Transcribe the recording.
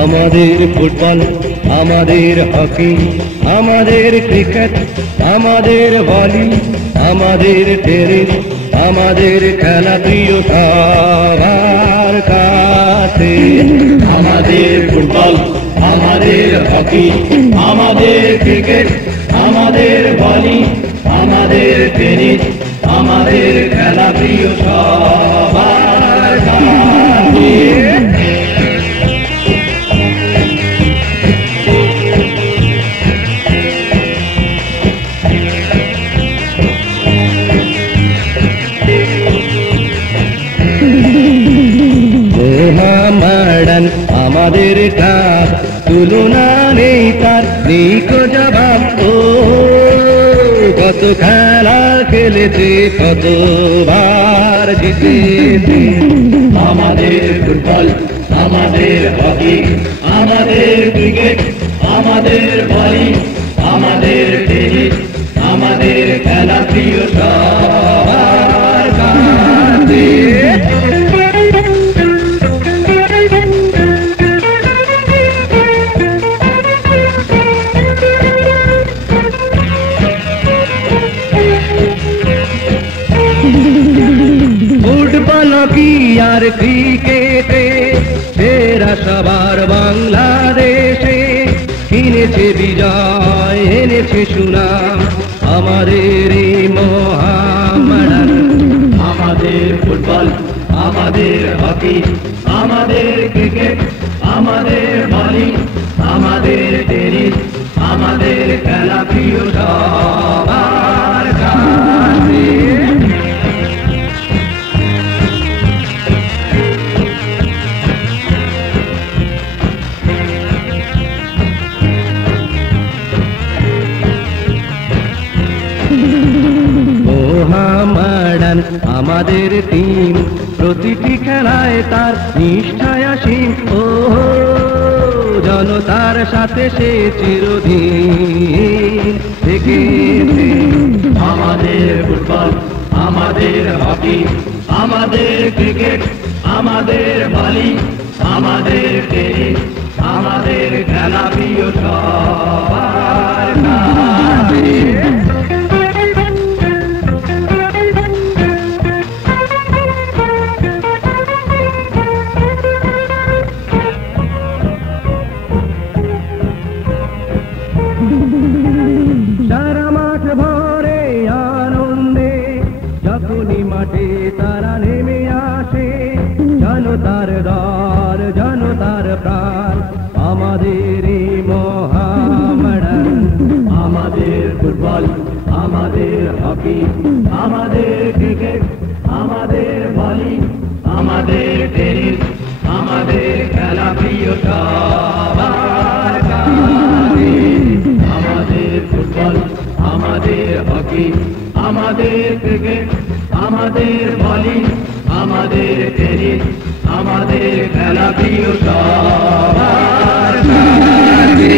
আমাদের ফুটবল, আমাদের হকি, আমাদের ক্রিকেট, আমাদের ভলি, আমাদের টেনিস, আমাদের খেলা প্রিয় সবার কাছে। আমাদের ফুটবল, আমাদের হকি, আমাদের ক্রিকেট, আমাদের ভলি, আমাদের টেনিস, আমাদের খেলা প্রিয় সবার কাছে। মোহামেডান আমাদের কাজ, তুলনা নেই তার, নেই কো জবাব। ও কত খেলা খেলেছে, কতবার জিতেছে। আমাদের ফুটবল, আমাদের হকি, আমাদের ক্রিকেট, আমাদের ভলি, আমাদের টেনিস, আমাদের খেলা প্রিয় সবার কাছে। ফুটবল কি আর ক্রিকেটে সেরা সবার বাংলাদেশে, কিনেছে বিজয়, এনেছে সুনাম আমাদের এই মোহামেডান। আমাদের ফুটবল, আমাদের হকি, আমাদের ক্রিকেট, আমাদের ভলি, আমাদের টেনিস, আমাদের খেলা প্রিয় সবার কাছে। মোহামেডান আমাদের টিম, প্রতিটি খেলায় তার নিষ্ঠায় আসীম। ও জনতার সাথে সে চিরদিন থেকেছে। আমাদের ফুটবল, আমাদের হকি, আমাদের ক্রিকেট, আমাদের ভলি, আমাদের টেনিস, আমাদের খেলা প্রিয় সবার কাছে। সারা মাঠ ভরে আনন্দে যখনই মাঠে তারা নেমে আসে, জনতার দল, জনতার প্রাণ আমাদের এই মোহামেডান। আমাদের ফুটবল, আমাদের হকি, আমাদের ক্রিকেট, আমাদের ভলি, আমাদের টেনিস, আমাদের খেলা প্রিয় সবার কাছে। আমাদের ফুটবল, আমাদের হকি, আমাদের ক্রিকেট, আমাদের ভলি, আমাদের টেনিস, আমাদের খেলা প্রিয় সবার কাছে।